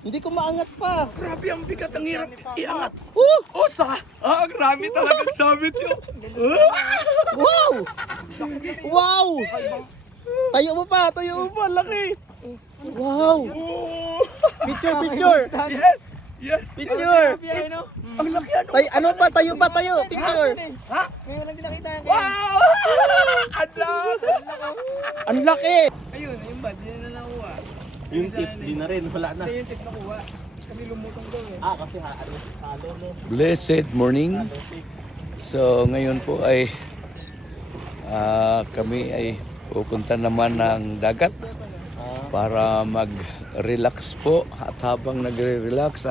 Hindi ko maangat pa. Grabe ang bigat, ang hirap iangat. Oh! Grabe talagang sabit yun. Wow! Wow! Tayo mo pa, laki. Wow! Picture, picture. Yes. Picture. Ang laki ano. Ano pa, tayo pa, picture. Ha? Ngayon lang din nakita yan. Wow! Ang laki. Ayun, yung bad, yun na nakuha. Yung tip, di na rin, wala na. Hindi yung tip nakuha. Kasi lumutong daw eh. Kasi halo, no? Blessed morning. So ngayon po ay kami ay pupunta naman ng dagat para mag-relax po. At habang nagre-relax,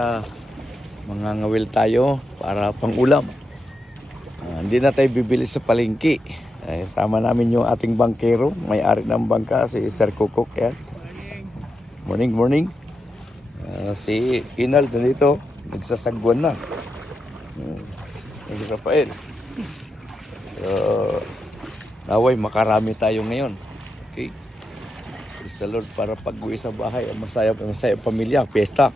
mga ngawil tayo para pang-ulam. Hindi na tayo bibili sa palengke. Sama namin yung ating bangkero, may-ari ng bangka, si Sir Kukuk. Yan. Morning. Si Inal dito, nagsasagwan na. Rafael. Naway makarami tayo ngayon. Okay? Praise the Lord, para pag-uwi sa bahay, masaya pamilya, piyesta.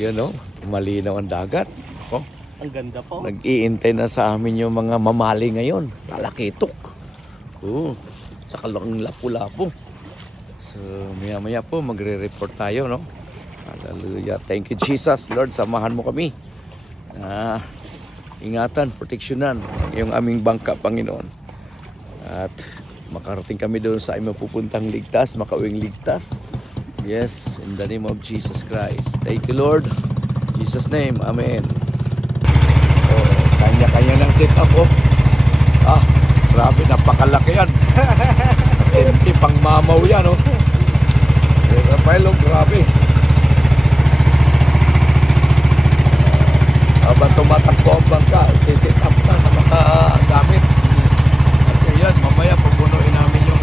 Yun o, malinaw ang dagat. Oh, Ang ganda po. nag-iintay na sa amin yung mga mamali ngayon. Talakitok. Sa kalaking lapu-lapu. So, maya-maya po magre-report tayo, no? Hallelujah. Thank you, Jesus. Lord, samahan mo kami. Ingatan, proteksyonan yung aming bangka, Panginoon. At makarating kami doon sa aming pupuntang ligtas, makauwing ligtas. Yes, in the name of Jesus Christ. Thank you, Lord. In Jesus' name, Amen. So, kanya-kanya ng set up, oh. Grabe, napakalaki yan. Hindi pang mamaw yan, oh. Rafael, oh, grabe. Habang tumatakbo ang bangka, sisit up na mga gamit. At yan, mamaya pupunuin namin yung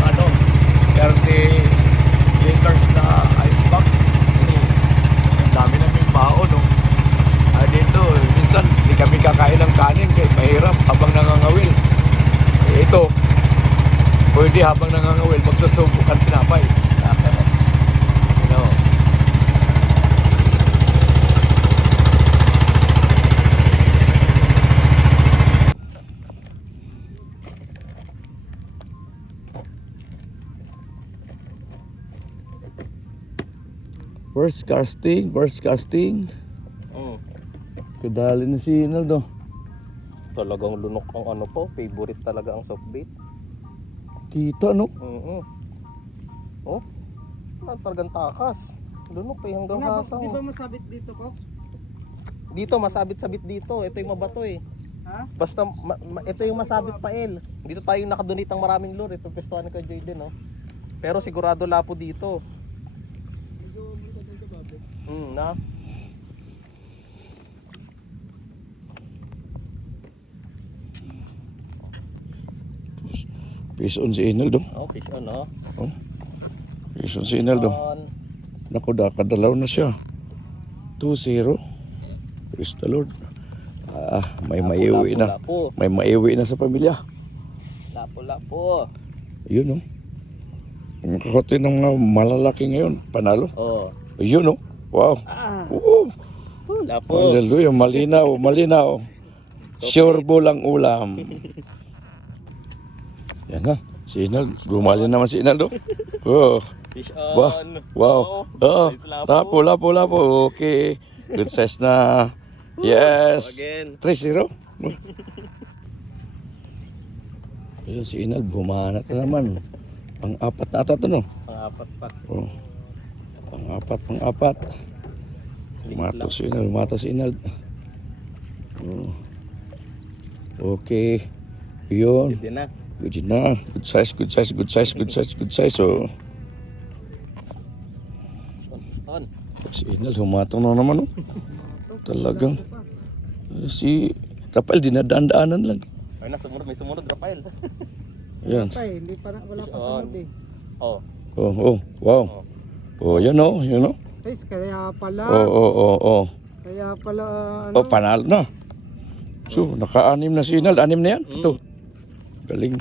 30 liters na icebox. Ang dami namin baon, oh. Dito, minsan, hindi kami kakain ng kanin kaya mahirap habang nangangawil. Ito, pwede habang nangangawil, magsusubukan pinapay. First casting. Kadali na si Inaldo. Talagang lunok ang favorite talaga ang soft bait. Kita, no? Oh, talagang takas. Lunok hanggang hasang. Di ba masabit dito ko? Dito, masabit-sabit dito. Ito yung mabato eh. Ha? Basta, ito yung masabit pa El. Dito tayo nakadonate ng maraming lure. Ito pestuhan ni Kuya Jayden, no? Pero sigurado lapo dito. Na? Fish on si Inaldo. Fish on, no? Fish on si Inaldo. Naku, kadalaw na siya. 2-0. Praise the Lord. May maiuwi na. May maiuwi na sa pamilya. Lapo. Yun, no? Ang kakote ng mga malalaki ngayon. Panalo. Yun, no? Wow. Lapo. Hallelujah. Malinaw. Sure bull ang ulam. Yan na. Si Inal. Gumali naman si Inaldo. Fish on. Wow. Lapo. Okay. Good size na. Yes. Again. 3-0. Ayun, si Inal. Bumanat na naman. Pang-apat na ata ito, no? Pang-apat pa. Pang-apat. Lumato si Inal. Okay. Yun. Good na. Good size. So, si Inal, humatong na naman, oh. Talagang. Si Rafael, dinadaan-daanan lang. Ay na, may sumunod, Rafael. Yan. Hindi pa wala pa sunod eh. Wow. Yan, oh. Guys, kaya pala. Kaya pala Panalo na. So, naka-anim na si Inal. 6 na yan. Ito. Galing.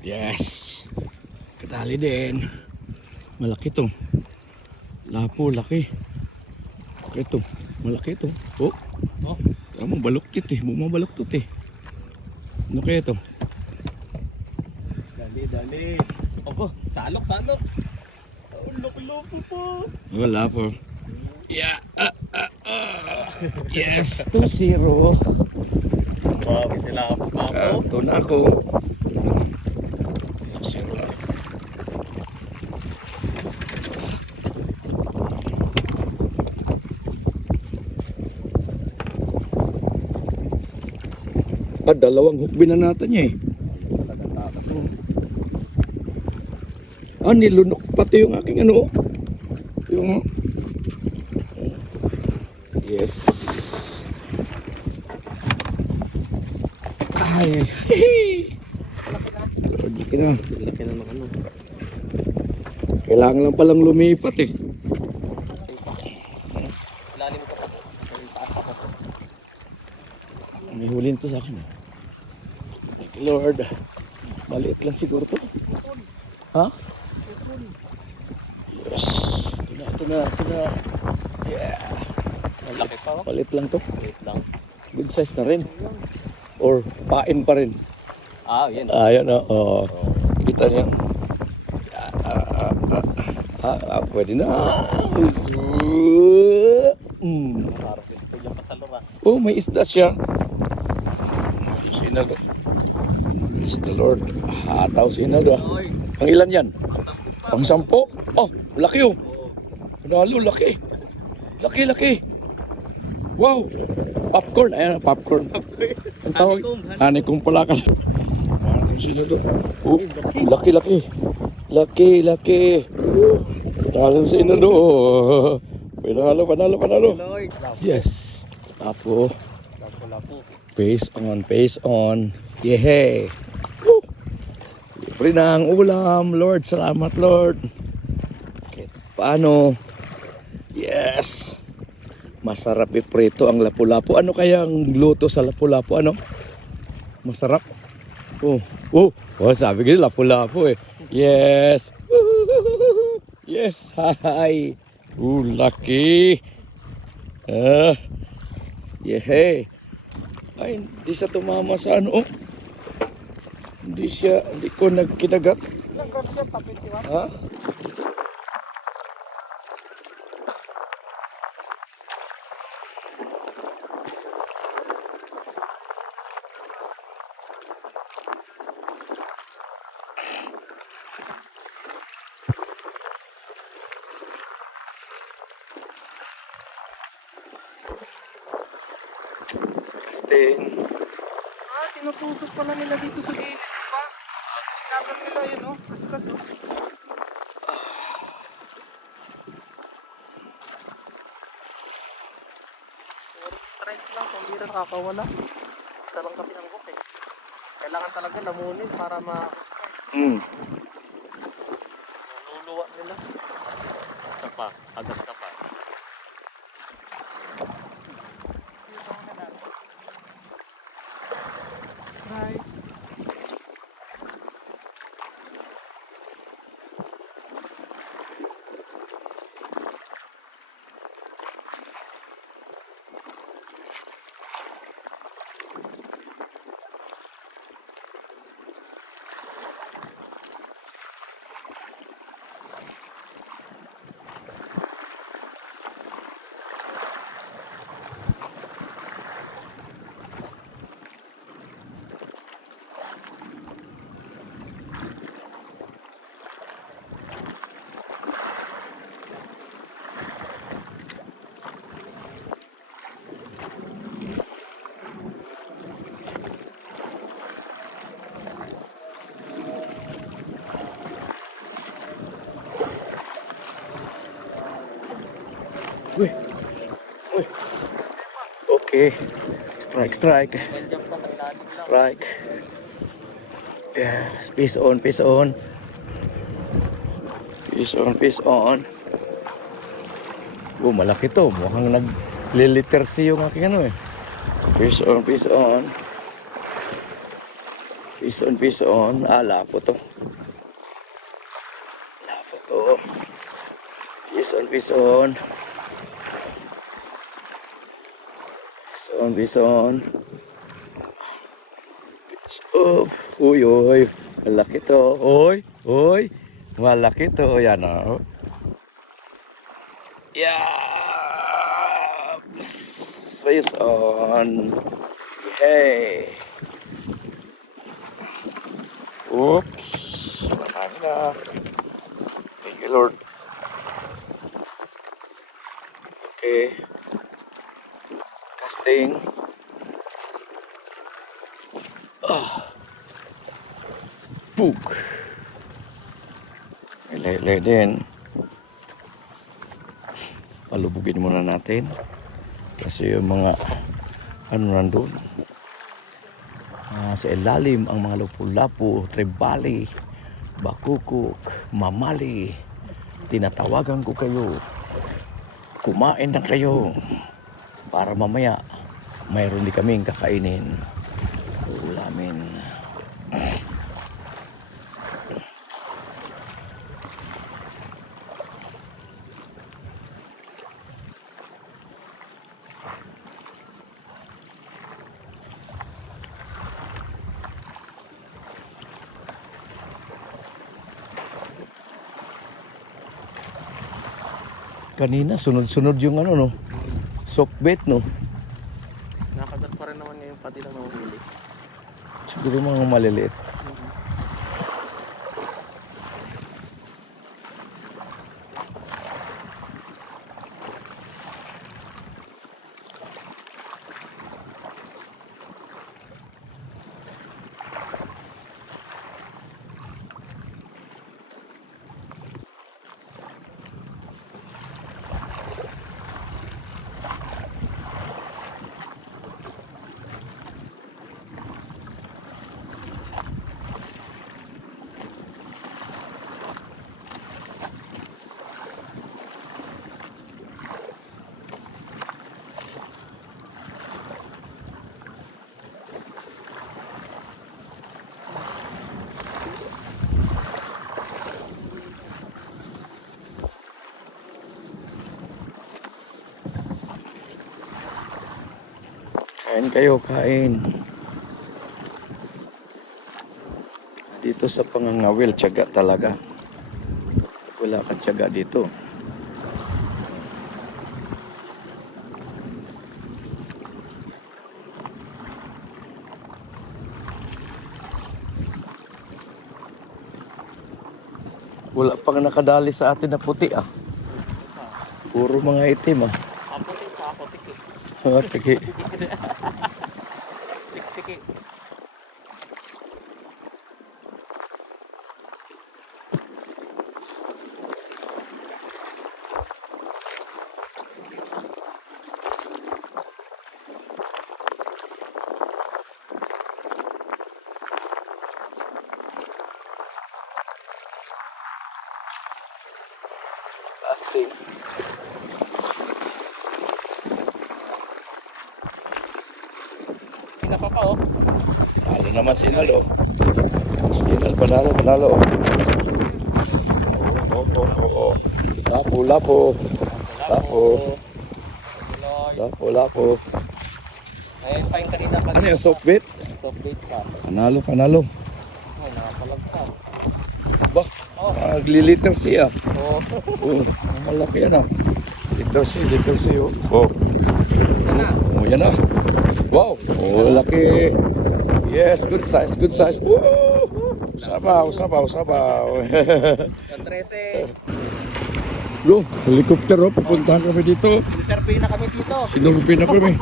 Yes. Kadali din. Malaki to. Lapo, laki. Ito, malaki to. Oh. Oh. Tama, baluktot eh. Bumabaluktot eh. Ano kaya to? Dali. Opo, salok. Oh, loko po. Wala po. Yeah. Yes, 2-0. Grabe sila po. Ito na ako. 2-0 na. Dalawang hukbi na natin niya eh. Nilunok pati yung aking ano. Yung... Yes. Ay. Lagi na. Laki na ng ano. Kailangan lang palang lumipat eh. Lalim ko pa. May hulin to sa akin eh. Thank you, Lord. Maliit lang siguro to. Ha? Yes. Ito na. Yeah. Malaki pa. Palit lang to. Wait lang. Good size na rin. Or pain pa rin. Yan. Ayan o. Oh. Kita niya. Pwede na. Para sa dyan pa sa lura. Oh, may isda siya. Sinalo. Praise the Lord. Hataw sinalo. Ang ilan yan? Pang 10. Oh, laki oh. Panalo, laki. Laki. Wow. Popcorn. Ayan, popcorn. Ang tawag. Honeycomb pala ka. Hataw sinalo. Oh, laki. Panalo sinalo. Panalo. Yes. Apo. Face on. Yehey. Libre na ang ulam, Lord. Salamat, Lord. Kahit paano. Yes. Masarap iprito ang lapu-lapu. Ano kaya ang luto sa lapu-lapu? Ano? Masarap. Oh, sabi ko lapu-lapu eh. Yes. Yes, hi. Laki. Yehey. Ay, hindi siya tumama sa ano. Oh. Hindi ko nagkinagat. Ha? Casting. Tinutusok pala nila dito sa gilid, di ba? Discover nila yun, oh. Kaskas, oh. Strike lang. Kung hindi rin nakakawala. Talang kapi ng book eh. Kailangan talaga lamunin para luluwa nila. Agad ka pa. Bye. Uy. Okay. Strike. Yes, peace on. Peace on. Oh, malaki to. Mukhang naglilitersi yung aking ano eh. Peace on. Lapo to. tayo. Bison, bison. Bison, bison. Oh, uy, uy. Malaki to. Uy, uy. Malaki to. Yan o. Yeah. Bison. Hey. Oops. Marami na. Thank you, Lord. Okay. Casting. Pug. Ilay din. Palubugin muna natin. Kasi yung mga ano nandun. Sa ilalim ang mga lapu-lapu, tribali, bakukuk, mamali. Tinatawagan ko kayo. Kumain na kayo. Para mamaya mayroon din kaming kakainin. Ulamin. Kanina sunod-sunod yung ano no. Sockbait no. Nakagat pa rin naman ngayon pati lang nahuli. Siguro mga maliliit. Kain kayo, kain. Dito sa pangangawil, tiyaga talaga. Wala kang tiyaga dito. Wala pang nakadali sa atin na puti ah. Puro mga itim ah. Apotik pa, apotik eh. Tiki. Tik-tik eh. Plastic. Pinapa pa oh. Talo naman si Inal oh. Si Inal panalo, panalo. Oh. Lapo, lapo. Lapo. Lapo, lapo. Ayun pa yung kanina pa. Ano yung softbait? Stop date pa. Panalo, panalo. Oh, nakakalagpas. Bah, nagliliter siya. Oh. Oh, malaki yan ah. Liter siya oh. Oh. Oh, yan ah. Wow, oh, laki. Yes, good size, good size. Woo! Sabaw. Yung 13. Lo, helicopter oh, pupuntahan kami dito. Sinusurvey na kami dito. Sinurupin na kami.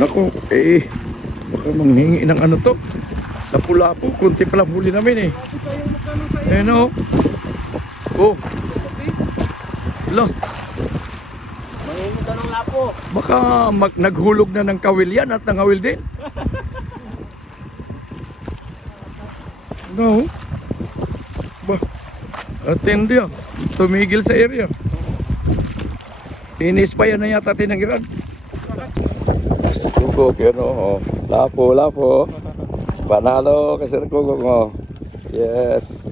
Nako, baka manghingi ng ano to. Lapu-lapu, kunti pa lang huli namin eh. Ayan oh. Oh. Lo, Mangingi ka ng lapo. baka naghulog na ng kawil yan at nangawil din. No. Ba, atindi ah. Tumigil sa area. Inis pa yan na yata tinanggiran. Tugog yun oh. Lapo. Panalo kasi tugog oh. Yes.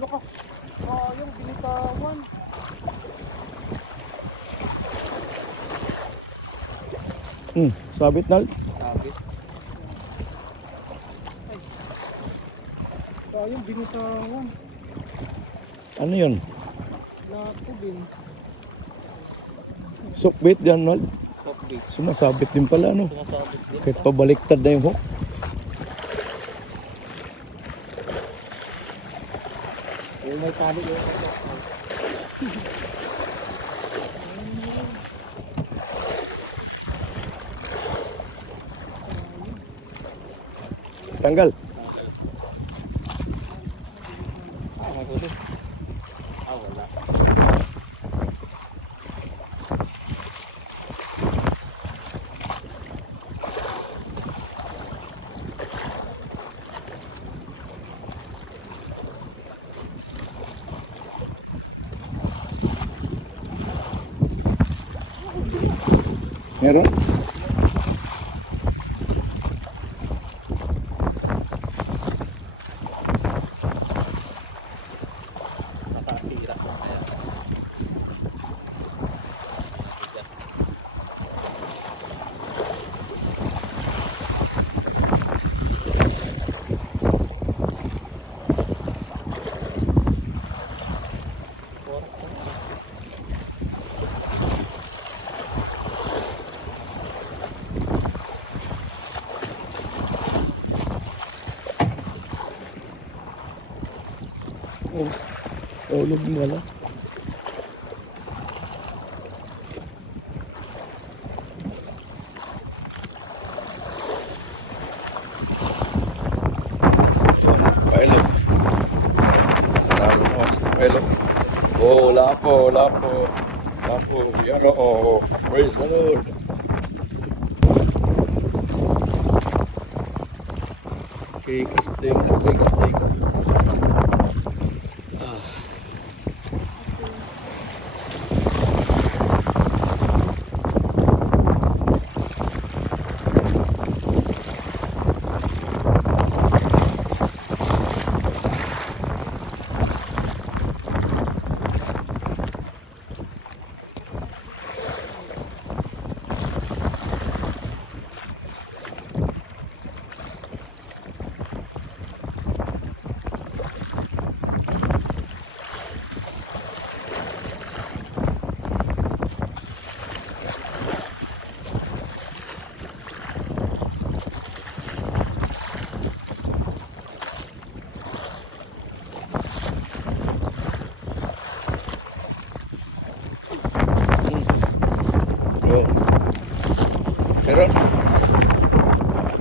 Lakas. Sayang, binitawan. Sabit na. Sabit. Sayang, binitawan. Ano yun? Lato din. Sukbit yan, Nal. Top-bait. Sumasabit din pala, no? Sumasabit din. Kahit pabaliktad na yung hook. Yung may tali yun. Tanggal. Magulo. Wala. Meron? Nakatira sa kaya. Ulog mo wala. Pailo. Talo mo. Pailo. Oh, lapo, lapo. Lapo. Yan o. Praise the Lord. Okay, casting, casting, casting. Oh. Pero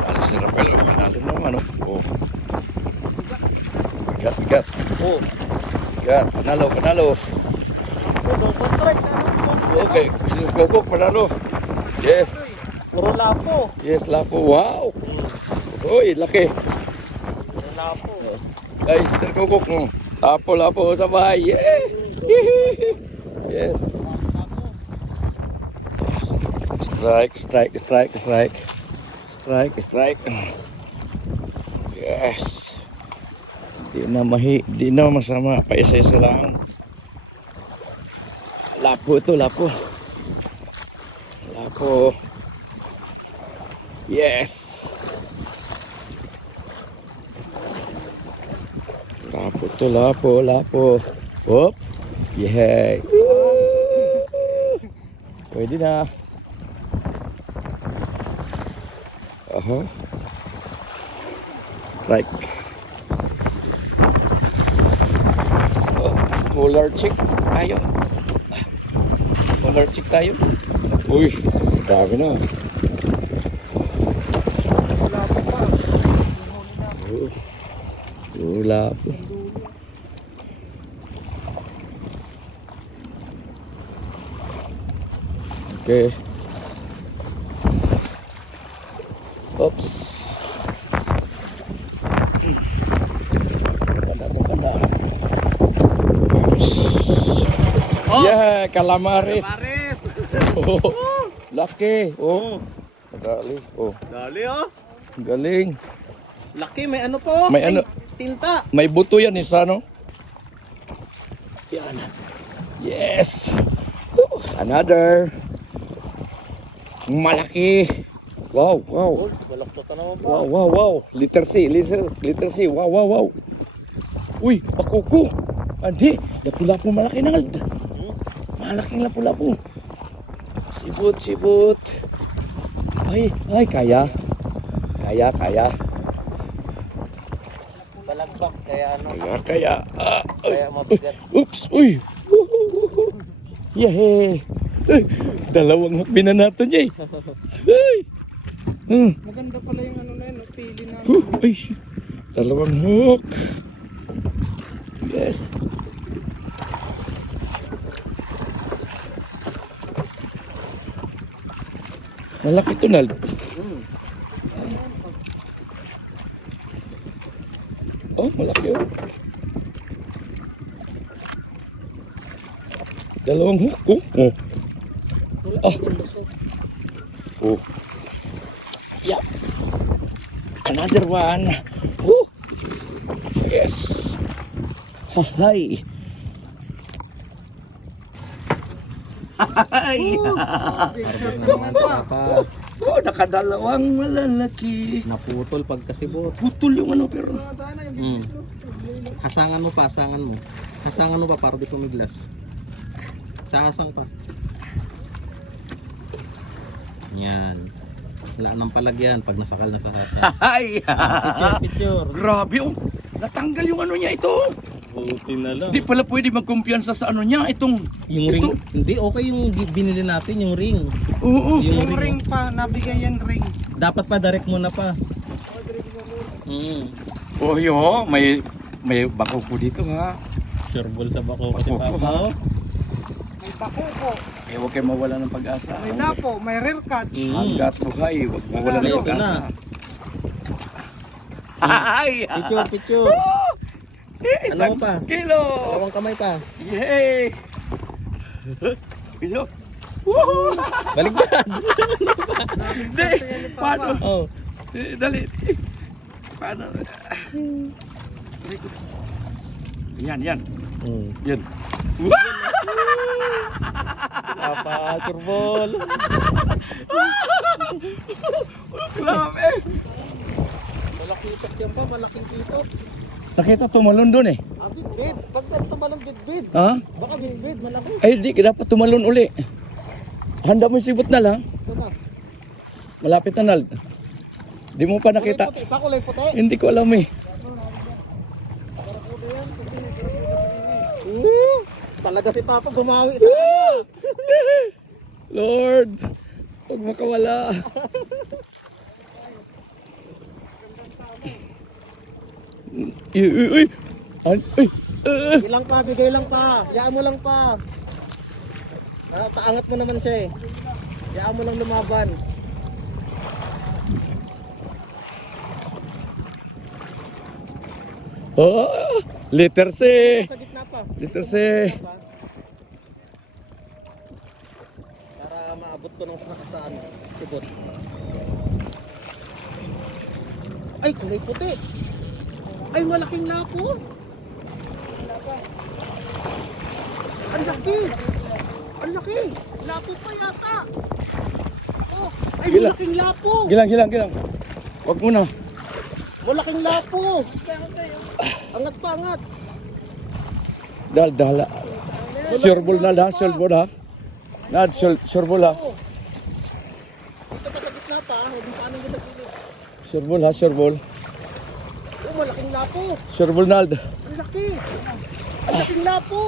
alis na pala. Panalo naman, no? Oh. Bigat, bigat. Oh. Bigat. Panalo, panalo. Double strike. Okay. This is Gogok, panalo. Yes. Puro lapo. Yes, lapo. Wow. Uy, laki. Puro lapo. Ay, Sir Gogok. Lapo, lapo sa bahay. Yeah. Yes. Strike, strike, strike, strike. Strike, strike. Yes. Di na masama. Paisa-isa lang. Lapo ito, lapo. Lapo. Yes. Lapo to, lapo, lapo. Hop. Yeah. Pwede na. Aha. Strike. Oh, polar chick. Ayun. Polar chick tayo. Uy, dami na. Wala po. Okay. Oops. Ganda. Oh! Yeah, calamares. Pares. Oh, laki. Oh. Madali. Oh, Dali oh. galing. Laki, may ano po? May ano? Tinta. May buto yan isa, no? Yan. Yes. Another. Malaki. Wow, wow. Balaktot na naman pa. Wow, wow, wow. Letter C, letter C. Wow, wow, wow. Uy, pakuko. Andi, lapu-lapu malaki na. Malaking lapu-lapu. Sibut, sibut. Ay, kaya. Kaya. Balagbak, kaya ano, Kaya. kaya mabigat. Oops, uy. Yehey. Ay, dalawang hakbi na natin niya eh. Ay. Maganda pala yung ano na yun, no? Pili na. Ay, dalawang hook. Yes. Malaki ito, Nald. Oh, malaki oh. Dalawang hook oh. Oh. Oh. Yeah. Another one. Oh. Yes. Hi. Hi. Oh, nakadalawang malalaki. Naputol pagkasibot. Putol yung ano pero. Hasangan mo pa, hasangan mo. Hasangan mo pa para di pumiglas. Sahasang pa. Yan. Wala nang palagyan pag nasakal na sa hasa. Hi. Picture. Grabe oh. Natanggal yung ano niya ito. Buti na lang. Di pala pwede magkumpiyansa sa ano niya itong. Yung ring. Hindi, okay yung binili natin, yung ring. Oo. Yung ring pa, nabigay yan ring. Dapat pa, direct mo na pa. Oh, yo, may bako po dito ha. Sureball sa bako kasi Bako, papa. ha? May bakuko, Eh, huwag kayo mawala ng pag-asa. may lapo, may rear catch. Hanggat buhay, huwag mawala ng Ito pag-asa. na. Ay! Picture. Isang Ano pa? kilo! Dalawang kamay pa. Yay! Kilo! Woohoo! Baligtad. Hindi! Paano? Oh. Dali! Paano? Yan. Yan. Papa, sureball. Grabe! Malaking itok yan pa, malaking itok. Nakita tumalon doon eh. Bid. Pag tumalong bid. Ha? Baka bid, malaki. Ay, di, dapat tumalon uli. Handa mo yung sibot na lang. Ito na. Malapit na Nald. Di mo pa nakita. Kulay puti pa, kulay puti. Hindi ko alam eh. Talaga si Papa bumawi. Lord, huwag makawala. Uy. Bigay lang pa. Yaan mo lang pa. Paangat mo naman siya eh. Yaan mo lang lumaban. Oh, letter C. Sa gitna pa. Letter C. Para maabot ko ng saan. Sibot. Ay, kulay puti. Ay, malaking lapo. Ang laki. Ang laki. Lapo pa yata. Oh, ay, Gila. malaking lapo. Gilang. Huwag muna. Malaking lapo. Angat pa, angat. Dala. Sureball na ha, sureball ha. Nad, sureball ha. Dito pa sa gitna pa. Huwag paano kita pili. Sureball. Oh, malaking lapo. Sureball Nald. Ang laki. Ang laking lapo.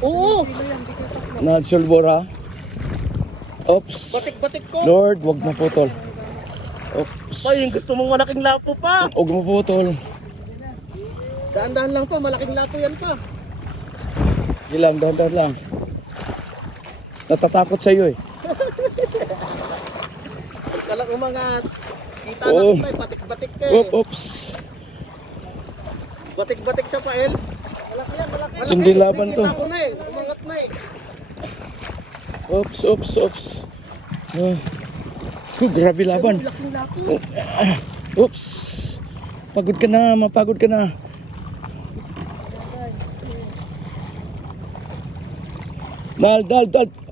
Oo. Nad, sureball ha. Oops. Batik-batik ko. Lord, huwag maputol. Oops. Ay, yung gusto mong malaking lapo pa. Huwag maputol. Daan-daan lang pa, malaking lapo yan pa. Gilang, dahan lang. Natatakot sa iyo eh. Kalang umangat. Kita Oo. na kita, batik-batik ka eh. Oops. Batik-batik siya pa, El. Malaki yan, malaki. Hindi laban to. Kita ko na eh, umangat na eh. Oops. Grabe laban. Malaking lapo. Oops. Mapagod ka na. Dal.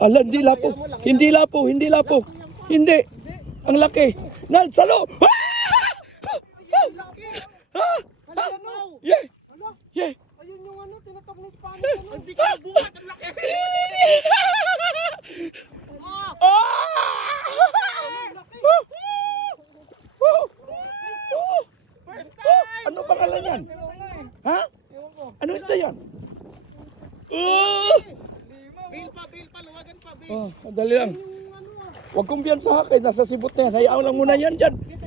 Ala, hindi lapo. Hindi lapo. Hindi. Ang laki. Nal, salo. Yeah. Yeah. Ayun yung ano, tinatag ni Spanish. Ano? Hindi ka nabuhat. Ang laki. Ano pangalan yan? Ha? Ano isda yan? Bail pa, luwagan pa, bail. Oh, madali lang. Huwag kong biyan sa akin. Nasa sibot na yan. Hayaan lang muna yan dyan. Dyan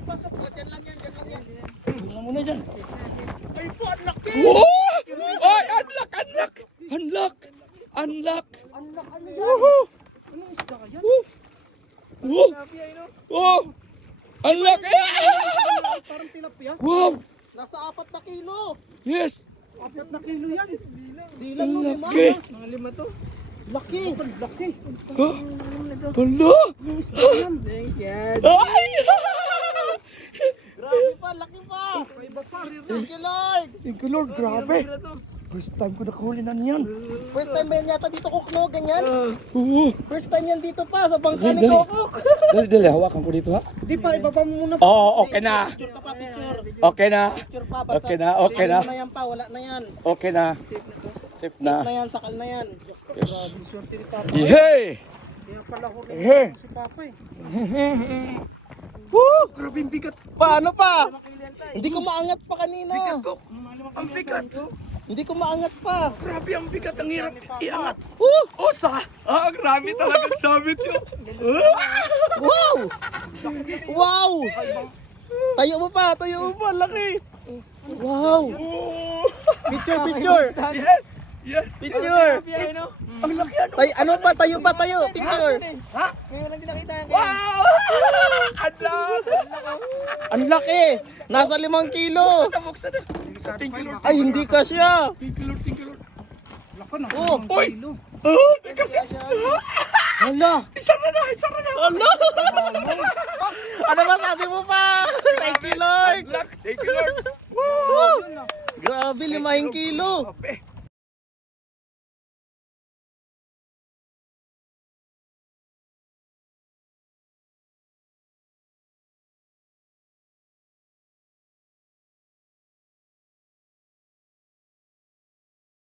lang yan. Hayaan lang muna dyan. Ay po, ang laki. Oh! Ay, unlock. Woohoo! Anong isda kaya? Wow! Oh! Unlock! Parang tilapia. Wow! Nasa 4 na kilo. Yes! 4 na kilo yan. Di lang no, lima. Laki! Mga 5 to. Laki. Laki. Ha? Hala! Yung isda yan. Thank you. Ay! Grabe pa, laki pa. Iba pa. Thank you, Lord. Thank you, Lord. Grabe! First time ko nakahuli na niyan. First time ba yan yata dito, Kok, no? Ganyan? Oo. First time yan dito pa, sa bangka ni Dali. Kokok. Dali, hawakan ko dito ha. Di pa, ibaba mo muna. Oo, okay na. Picture ka pa, picture. Okay na. Picture pa, basta. Okay na, okay na. Wala na yan pa, wala na yan. Okay na. Safe na. Na yan, sakal na yan. Yes. Swerte ni Papa. Yehey! Kaya pala huli Eh. si Papa eh. Woo! Grabe yung bigat. Paano pa? Hindi ko maangat pa kanina. Ang bigat. Hindi ko maangat pa. Grabe ang bigat. Ang hirap iangat. Woo! Osa! Grabe talagang sabit yun. Wow! Wow! Tayo mo pa, laki. Wow! Picture. Yes. Picture. Ang laki ano. Ano pa, tayo pa, picture. Ngayon lang dinakita yan. Wow! Ang laki. Nasa 5 kilo. Buksan na. Thank you, Lord. Ay, hindi ka siya. Thank you, Lord. Lako na. Oh, Oy! Di kasi. hala. Isa na. Hala. Ano ba sabi mo pa? Thank you, Lord. Thank you, Lord. Woo! Grabe, 5 kilo. Grabe.